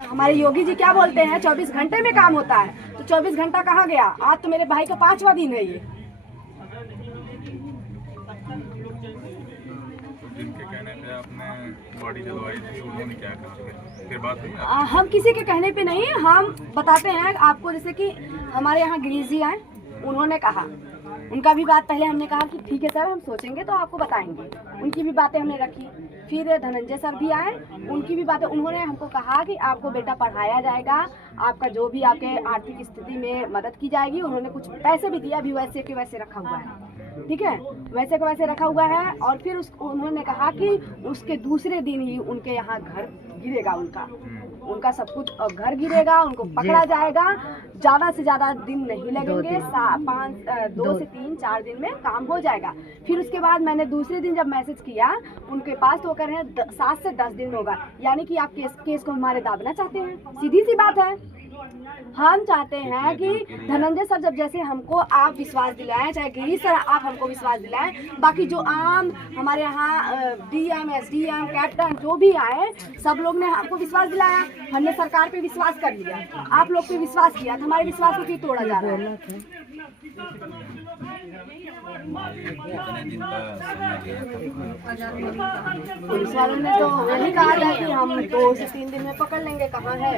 हमारे योगी जी क्या बोलते हैं 24 घंटे में काम होता है, तो 24 घंटा कहाँ गया। आज तो मेरे भाई का 5वां दिन है ये। जिनके कहने पे आपने बॉडी जलवाई थी उन्होंने क्या कहा, फिर बात हुई? हम किसी के कहने पे नहीं, हम बताते हैं आपको। जैसे कि हमारे यहाँ गिरीश जी आए, उन्होंने कहा, उनका भी बात पहले हमने कहा कि ठीक है सर हम सोचेंगे तो आपको बताएंगे, उनकी भी बातें हमने रखी। फिर धनंजय सर भी आए, उनकी भी बातें, उन्होंने हमको कहा कि आपको बेटा पढ़ाया जाएगा, आपका जो भी आपके आर्थिक स्थिति में मदद की जाएगी। उन्होंने कुछ पैसे भी दिया, अभी वैसे के वैसे रखा हुआ है, ठीक है, वैसे के वैसे रखा हुआ है। और फिर उन्होंने कहा कि उसके दूसरे दिन ही उनके यहाँ घर गिरेगा, उनका सब कुछ घर गिरेगा, उनको पकड़ा जाएगा। ज़्यादा से ज़्यादा दिन नहीं लगेंगे, 2 से 3-4 दिन में काम हो जाएगा। फिर उसके बाद मैंने दूसरे दिन जब मैसेज किया उनके पास, तो कह रहे हैं 7 से 10 दिन होगा। यानी कि आप केस को हमारे दाबना चाहते हैं, सीधी सी बात है। हम चाहते हैं कि धनंजय सर जब जैसे हमको आप विश्वास दिलाएं, चाहे गिरीश सर आप हमको विश्वास दिलाएं, बाकी जो आम हमारे यहाँ DM, SDM, कैप्टन जो भी आए, सब लोग ने हमको विश्वास दिलाया। हमने सरकार पे विश्वास कर लिया, आप लोग पे विश्वास किया, तो हमारे विश्वास को क्यों तोड़ा जा रहा है। पुलिस वालों ने तो यही कहा था कि हम 2 से 3 दिन में पकड़ लेंगे। कहाँ है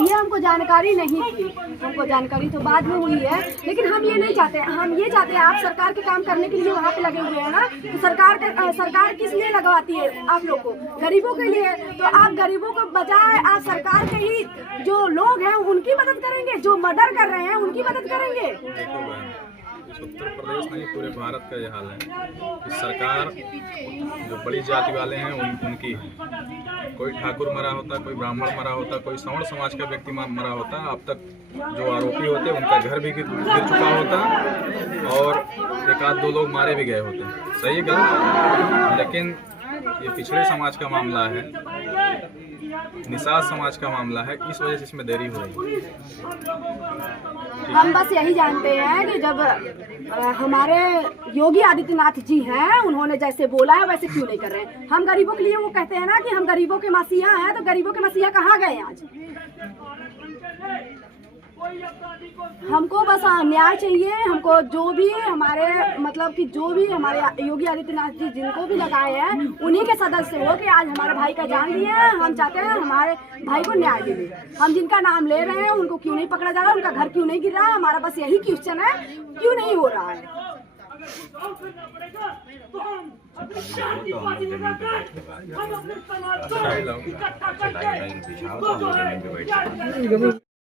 ये हमको जानकारी नहीं थी, हमको जानकारी तो बाद में हुई है। लेकिन हम ये नहीं चाहते, हम ये चाहते हैं आप सरकार के काम करने के लिए वहाँ पे लगे हुए हैं ना, तो सरकार किस लिए लगवाती है आप लोग को, गरीबों के लिए। तो आप गरीबों को बजाय आप सरकार के ही जो लोग हैं उनकी मदद करेंगे, जो मर्डर कर रहे हैं उनकी मदद करेंगे। उत्तर प्रदेश नहीं पूरे भारत का ये हाल है कि सरकार जो बड़ी जाति वाले हैं उनकी है। कोई ठाकुर मरा होता, कोई ब्राह्मण मरा होता, कोई सवर्ण समाज का व्यक्ति मरा होता, अब तक जो आरोपी होते उनका घर भी गिर चुका होता और 1-2 लोग मारे भी गए होते। सही है गलत, लेकिन ये पिछड़े समाज का मामला है, निषाद समाज का मामला है, इस वजह से इसमें देरी हो रही है। हम बस यही जानते हैं कि जब हमारे योगी आदित्यनाथ जी हैं, उन्होंने जैसे बोला है वैसे क्यों नहीं कर रहे हैं। हम गरीबों के लिए, वो कहते हैं ना कि हम गरीबों के मसीहा हैं, तो गरीबों के मसीहा कहाँ गए आज। हमको बस न्याय चाहिए। हमको जो भी हमारे मतलब कि जो भी हमारे योगी आदित्यनाथ जी जिनको भी लगाए हैं उन्हीं के सदस्य हो कि आज हमारे भाई का जान लिए हैं। हम चाहते हैं हमारे भाई को न्याय मिले। हम जिनका नाम ले रहे हैं उनको क्यों नहीं पकड़ा जा रहा, उनका घर क्यों नहीं गिर रहा है, हमारा बस यही क्वेश्चन है, क्यों नहीं हो रहा है।